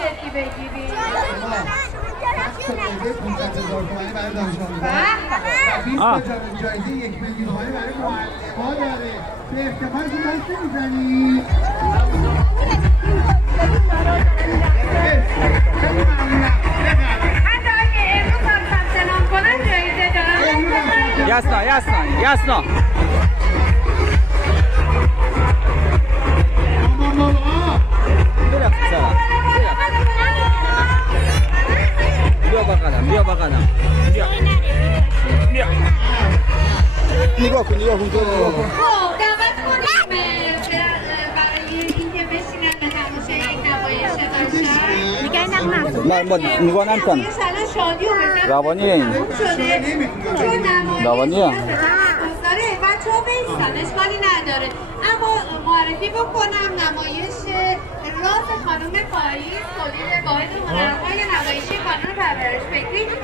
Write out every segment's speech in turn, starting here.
جدی بگیری. جایزه 1 میلیون برای معلم‌ها داره. به افتخارتون دست نمیزنی؟ حتی اگه امروز هم ثبت نام کنن جایزه دارن. Jasno. بیا bakalım. نگاه کن خب دعوت کنیم برای اینکه بشینن به تماشای یک نمایش باشن. نگاه نمیکنم. یه سال شادی و بزن روانی این تموم شده چون نمایش روانیه گذاره بچه ها بیستن اشکالی نداره. اما معرفی بکنم نمایش راز خانم پاییز تولید واحد هنرهای نمایشی خانم پرورش فکری به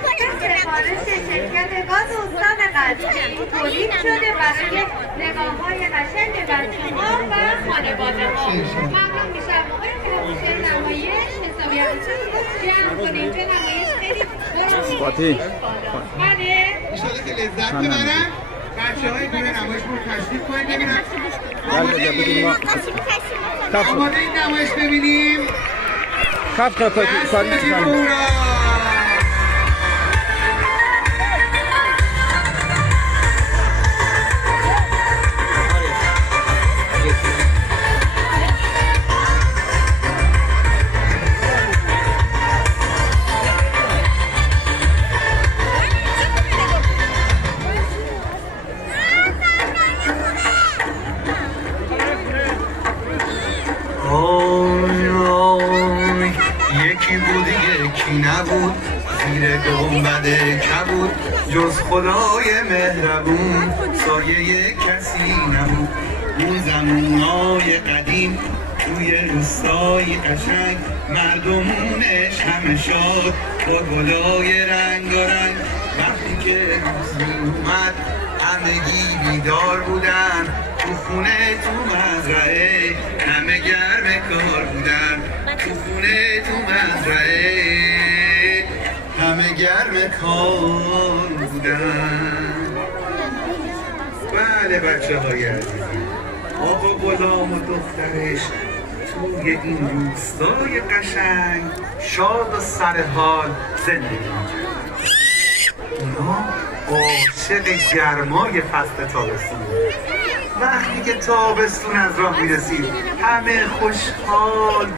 سفارش شرکت گاز استان قزوین تولید شده برای نگاه‌های قشنگ بچه‌ها و خانواده‌ها. ممنون میشم آقای که نمایش حسابیتتون جمع کنید چه نمایش خیلی فاتی بله انشالله که لذت ببرن. بچه‌های بیرون نمایش رو تشریف کنید ببینن. آماده این نمایش ببینیم. کف کاری یکی بود یکی نبود زیر گنبد کبود جز خدای مهربون سایه کسی نبود اون زمانای قدیم توی روستای قشنگ مردمونش همه شاد با گلای رنگارنگ وقتی که روز می اومد همگی بیدار بودن تو خونه تو مزرعه همه گرم کار بودن تو خونه تو مزرعه همه گرم کار بودن. بله بچه های عزیزی آقا غلام و دخترش توی این روستای قشنگ شاد و سرحال زندگی می‌کردن. اونا عاشق گرمای فصل تابستون وقتی که تابستون از راه میرسید همه خوشحال